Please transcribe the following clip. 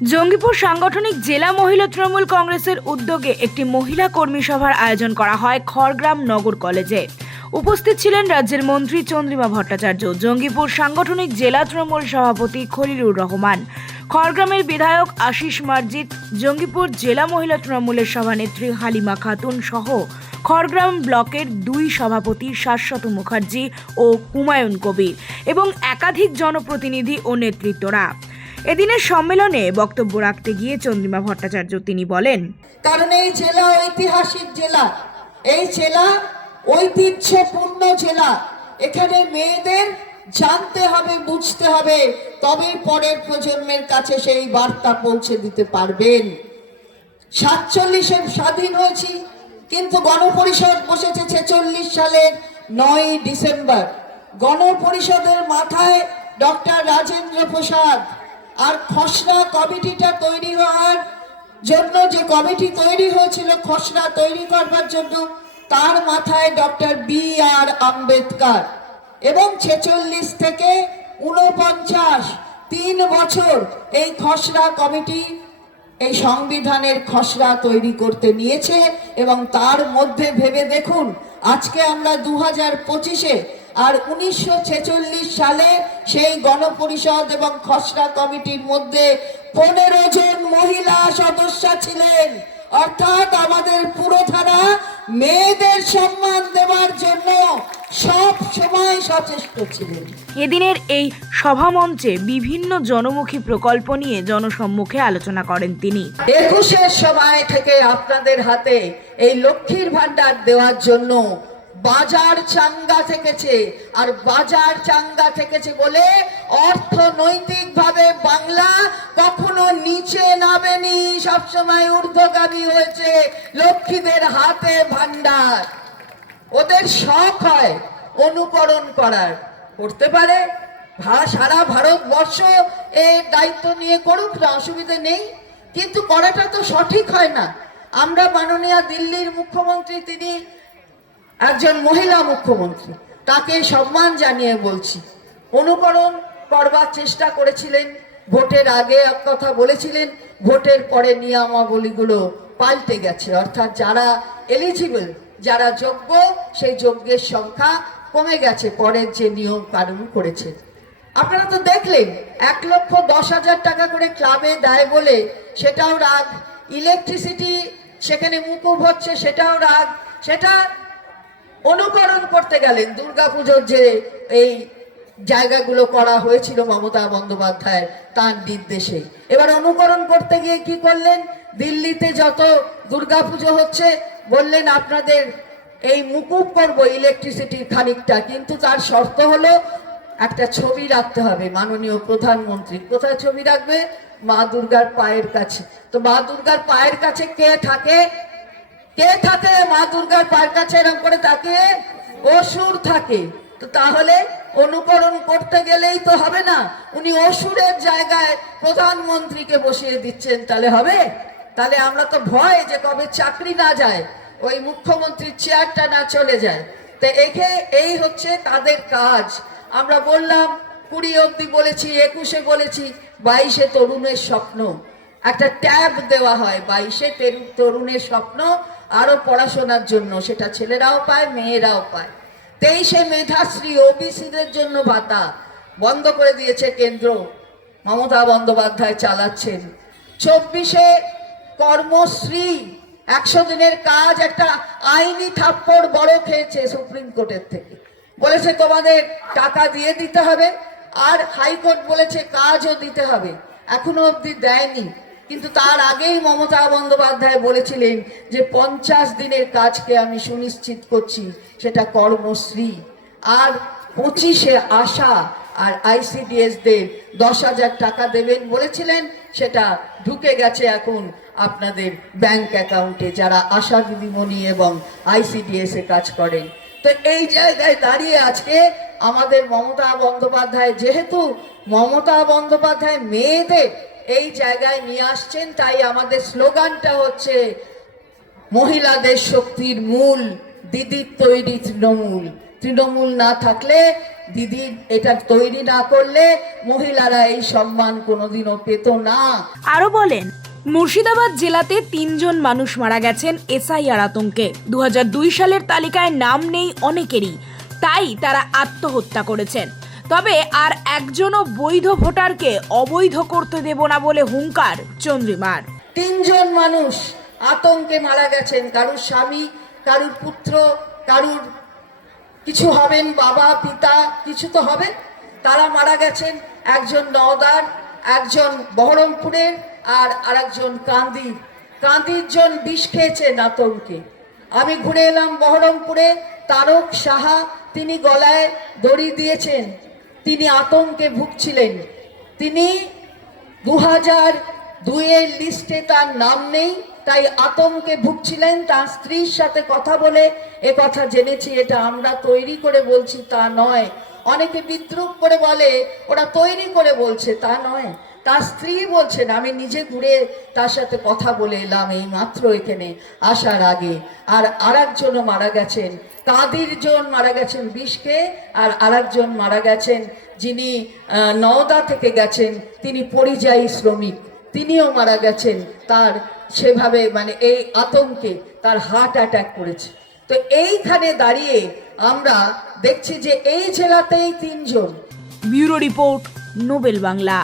জঙ্গিপুর সাংগঠনিক জেলা মহিলা তৃণমূল কংগ্রেসের উদ্যোগে একটি মহিলা কর্মী সভার আয়োজন করা হয় খড়গ্রাম নগর কলেজে। উপস্থিত ছিলেন রাজ্যের মন্ত্রী চন্দ্রিমা ভট্টাচার্য, জঙ্গিপুর সাংগঠনিক জেলা তৃণমূল সভাপতি খলিলুর রহমান, খড়গ্রামের বিধায়ক আশিস মার্জিত, জঙ্গিপুর জেলা মহিলা তৃণমূলের সভানেত্রী হালিমা খাতুন সহ খড়গ্রাম ব্লকের 2 সভাপতি শাশ্বত মুখার্জি ও হুমায়ুন কবির এবং একাধিক জনপ্রতিনিধি ও নেতৃত্বরা। এদিনের সম্মেলনে বক্তব্য রাখতে গিয়ে চন্দ্রিমা ভট্টাচার্য তিনি বলেন, কারণ এই জেলা ঐতিহাসিক জেলা, এই জেলা ঐতিহ্যপূর্ণ জেলা। এখানে মেয়েদের জানতে হবে, বুঝতে হবে, তবেই পরের প্রজন্মের কাছে সেই বার্তা পৌঁছে দিতে পারবেন। 47-এ স্বাধীন হয়েছি, কিন্তু গণপরিষদ বসেছে 46 সালের 9 ডিসেম্বর। গণপরিষদের মাথায় ডক্টর রাজেন্দ্র প্রসাদ, আর খসড়া কমিটিটা তৈরি হওয়ার জন্য, যে কমিটি তৈরি হয়েছিল খসড়া তৈরি করবার জন্য, তার মাথায় ডক্টর বি.আর. আম্বেদকর। এবং 46 থেকে 49 3 বছর এই খসড়া কমিটি এই সংবিধানের খসড়া তৈরি করতে নিয়েছে। এবং তার মধ্যে ভেবে দেখুন, আজকে আমরা 2025-এ, আর 1946 সালে সেই গণপরিষদ এবং খসড়া কমিটির মধ্যে 15 জন মহিলা সদস্য ছিলেন। অর্থাৎ আমাদের পুরোধারা মেয়েদের সম্মান দেওয়ার জন্য সব সময় সচেষ্ট ছিলেন। এদিনের এই সভামঞ্চে বিভিন্ন জনমুখী প্রকল্প নিয়ে জনসম্মুখে আলোচনা করেন তিনি। 21-এর সময় থেকে আপনাদের হাতে এই লক্ষ্মীর ভান্ডার দেওয়ার জন্য বাজার চাঙ্গা থেকেছে, আর বাজার চাঙ্গা থেকেছে বলে অর্থনৈতিকভাবে বাংলা কখনো নিচে নামেনি, সবসময় ঊর্ধ্বগামী হয়েছে। লক্ষ্মীদের হাতে ভান্ডার, ওদের শখ হয় অনুকরণ করার, করতে পারে সারা ভারতবর্ষ এই দায়িত্ব নিয়ে করুক না, অসুবিধা নেই, কিন্তু করাটা তো সঠিক হয় না। আমরা মাননীয় দিল্লির মুখ্যমন্ত্রী, তিনি একজন মহিলা মুখ্যমন্ত্রী, তাকে সম্মান জানিয়ে বলছি, অনুকরণ করবার চেষ্টা করেছিলেন। ভোটের আগে এক কথা বলেছিলেন, ভোটের পরে নিয়মাবলীগুলো পাল্টে গেছে। অর্থাৎ যারা এলিজিবল, যারা যোগ্য, সেই যোগ্যের সংখ্যা কমে গেছে পরের যে নিয়ম কানুন করেছে। আপনারা তো দেখলেন 1,10,000 টাকা করে ক্লাবে দেয় বলে সেটাও রাগ, ইলেকট্রিসিটি সেখানে মুকুব হচ্ছে সেটাও রাগ। সেটা অনুকরণ করতে গেলেন দুর্গাপুজোর যে এই জায়গাগুলো করা হয়েছিল মমতা বন্দ্যোপাধ্যায়ের তার নির্দেশে। এবার অনুকরণ করতে গিয়ে কি করলেন, দিল্লিতে যত দুর্গাপুজো হচ্ছে বললেন আপনাদের এই মুকুব করবো ইলেকট্রিসিটির খানিকটা, কিন্তু তার শর্ত হলো একটা ছবি রাখতে হবে মাননীয় প্রধানমন্ত্রী। কোথায় ছবি রাখবে? মা দুর্গার পায়ের কাছে। তো মা দুর্গার পায়ের কাছে কে থাকে? কে থাকে মা দুর্গার পায়ের কাছে এরকম করে তাকে? অসুর থাকে। তো তাহলে অনুকরণ করতে গেলেই তো হবে না, উনি অসুরের জায়গায় প্রধানমন্ত্রীকে বসিয়ে দিচ্ছেন, তাহলে হবে? তাহলে আমরা তো ভয় যে কবে চাকরি না যায়, ওই মুখ্যমন্ত্রীর চেয়ারটা না চলে যায়। তো এই হচ্ছে তাদের কাজ। আমরা বললাম 20 অবধি বলেছি, 21-এ বলেছি, 22-এ তরুণের স্বপ্ন একটা ট্যাব দেওয়া হয়। 22-এ তরুণের স্বপ্ন আরো পড়াশোনার জন্য, সেটা ছেলেরাও পায়, মেয়েরাও পায়। 23-এ মেধাশ্রী ওবিসিদের জন্য ভাতা বন্ধ করে দিয়েছে কেন্দ্র, মমতা বন্দ্যোপাধ্যায় চালাচ্ছেন। 24-এ কর্মশ্রী 100 দিনের কাজ একটা আইনি থাপ্পড় বড় খেয়েছে সুপ্রিম কোর্টের থেকে, বলেছে তোমাদের টাকা দিয়ে দিতে হবে, আর হাইকোর্ট বলেছে কাজও দিতে হবে। এখনো অবধি দেয়নি, কিন্তু তার আগেই মমতা বন্দ্যোপাধ্যায় বলেছিলেন যে 50 দিনের কাজকে আমি সুনিশ্চিত করছি, সেটা কর্মশ্রী। আর 25-এ আশা আর আইসিডিএসদের 10,000 টাকা দেবেন বলেছিলেন, সেটা ঢুকে গেছে এখন আপনাদের ব্যাংক অ্যাকাউন্টে, যারা আশা দিদিমণি এবং আইসিডিএস-এ কাজ করেন। তো এই জায়গায় দাঁড়িয়ে আজকে আমাদের মমতা বন্দ্যোপাধ্যায়, যেহেতু মমতা বন্দ্যোপাধ্যায় মেয়েদের এই জায়গায় নিয়ে আসছেন, তাই আমাদের স্লোগানটা হচ্ছে মহিলাদের শক্তির মূল, দিদির তৈরি তৃণমূল। তৃণমূল না থাকলে দিদি এটা তৈরি না করলে মহিলারা এই সম্মান কোনোদিনও পেত না। আরো বলেন, মুর্শিদাবাদ জেলাতে 3 জন মানুষ মারা গেছেন এসআইআর আতঙ্কে। 2002 সালের তালিকায় নাম নেই অনেকেরই, তাই তারা আত্মহত্যা করেছেন। তবে আর একজনও বৈধ ভোটারকে অবৈধ করতে দেব না বলে হুঙ্কার চন্দ্রিমার। 3 জন মানুষ আতঙ্কে মারা গেছেন, কারুর স্বামী, কারুর পুত্র, কারুর কিছু হবেন, বাবা পিতা কিছু তো হবেন, তারা মারা গেছেন। একজন নওদার, একজন বহরমপুরের, আর আরেকজন কান্দির জন বিষ খেয়েছেন আতঙ্কে। আমি ঘুরে এলাম বহরমপুরে, তারক সাহা, তিনি গলায় দড়ি দিয়েছেন, তিনি আতঙ্কে ভুগছিলেন। তিনি 2002-এর লিস্টে তার নাম নেই, তাই আতঙ্কে ভুগছিলেন। তার স্ত্রীর সাথে কথা বলে এ কথা জেনেছি। এটা আমরা তৈরি করে বলছি তা নয়। অনেকে বিদ্রুপ করে বলে ওরা তৈরি করে বলছে, তা নয়। তার স্ত্রী বলছেন, আমি নিজে ঘুরে তার সাথে কথা বলে এলাম এই মাত্র এখানে আসার আগে। আর আরেকজনও মারা গেছেন, কাদির জন মারা গেছেন বিষকে, আর আরেকজন মারা গেছেন যিনি নওদা থেকে গেছেন, তিনি পরিযায়ী শ্রমিক, তিনিও মারা গেছেন। তার সেভাবে মানে এই আতঙ্কে তার হার্ট অ্যাটাক করেছে। তো এইখানে দাঁড়িয়ে আমরা দেখছি যে এই জেলাতেই 3 জন। Bureau report, Nobel Bangla.